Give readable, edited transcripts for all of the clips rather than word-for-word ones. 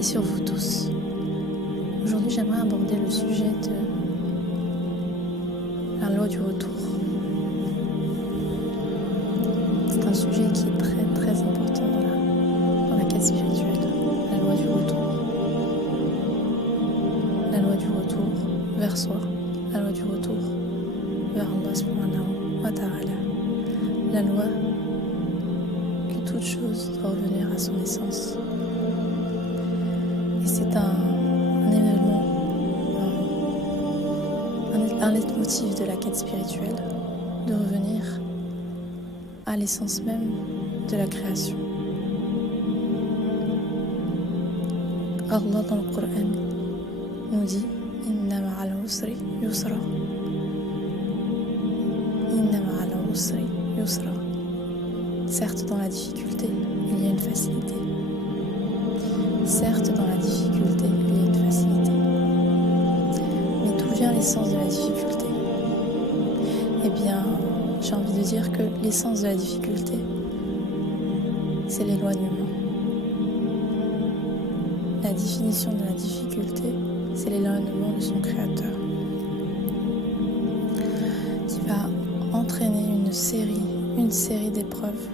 paix sur vous tous. Aujourd'hui, j'aimerais aborder le sujet de la loi du retour. C'est un sujet qui est très très important dans la quête spirituelle. La loi du retour. La loi du retour vers soi. La loi du retour vers Allah subhanahu wa ta'ala. La loi que toute chose doit revenir à son essence. Et c'est un événement, un leitmotiv de la quête spirituelle, de revenir à l'essence même de la création. Allah dans le Coran nous dit Inna ma'al usri yusra. Inna ma'al usri yusra. Certes, dans la difficulté, il y a une facilité. Certes, dans la difficulté, il y a une facilité. Mais d'où vient l'essence de la difficulté ? Eh bien, j'ai envie de dire que l'essence de la difficulté, c'est l'éloignement. La définition de la difficulté, c'est l'éloignement de son créateur, qui va entraîner une série d'épreuves.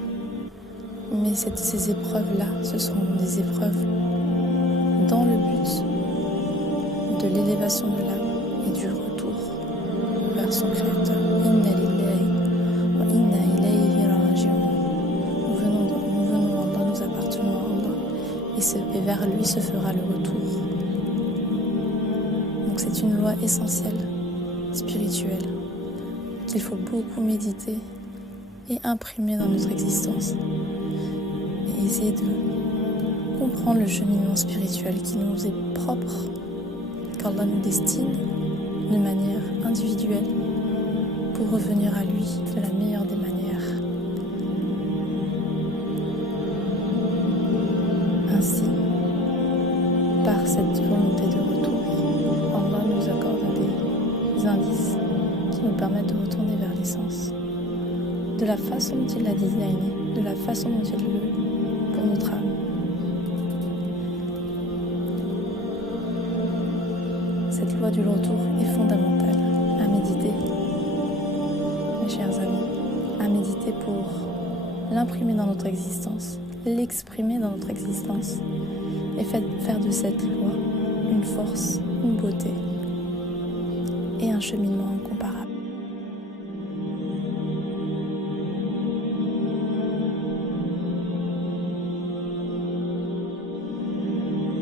Mais ces épreuves-là, ce seront des épreuves dans le but de l'élévation de l'âme et du retour vers son créateur. Inna lillahi wa inna ilayhi raji'un. Nous venons d'Allah, nous appartenons à Allah, et vers lui se fera le retour. Donc c'est une loi essentielle, spirituelle, qu'il faut beaucoup méditer et imprimer dans notre existence. Et essayer de comprendre le cheminement spirituel qui nous est propre, qu'Allah nous destine de manière individuelle pour revenir à lui de la meilleure des manières. Ainsi, par cette volonté de retour, Allah nous accorde des indices qui nous permettent de retourner vers l'essence, de la façon dont il l'a designé, de la façon dont il veut pour notre âme. Cette loi du retour est fondamentale à méditer, mes chers amis, à méditer pour l'imprimer dans notre existence, l'exprimer dans notre existence et faire de cette loi une force, une beauté et un cheminement en